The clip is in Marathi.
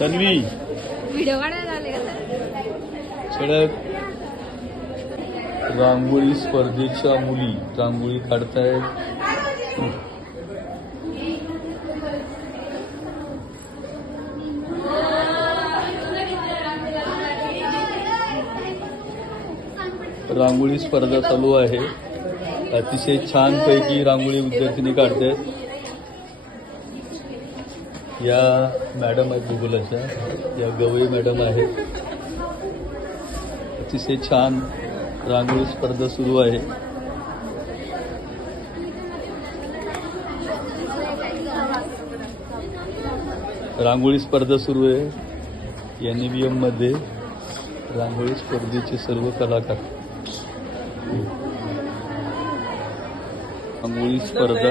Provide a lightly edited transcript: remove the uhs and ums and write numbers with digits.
तन्वी व्हिडिओ काढायला आले का? सगळ्यात रांगोळी स्पर्धेच्या मुली रांगोळी काढतायत. रांगोळी स्पर्धा चालू आहे. अतिशय छान पैकी रांगोळी विद्यार्थिनी काढतायत. या मॅडम आहेत भूगोलाच्या, या गवई मॅडम आहेत. अतिशय छान रांगोळी स्पर्धा सुरू आहे. रांगोळी स्पर्धा सुरू आहे NVM मध्ये. रांगोळी स्पर्धेचे सर्व कलाकार. रांगोळी स्पर्धा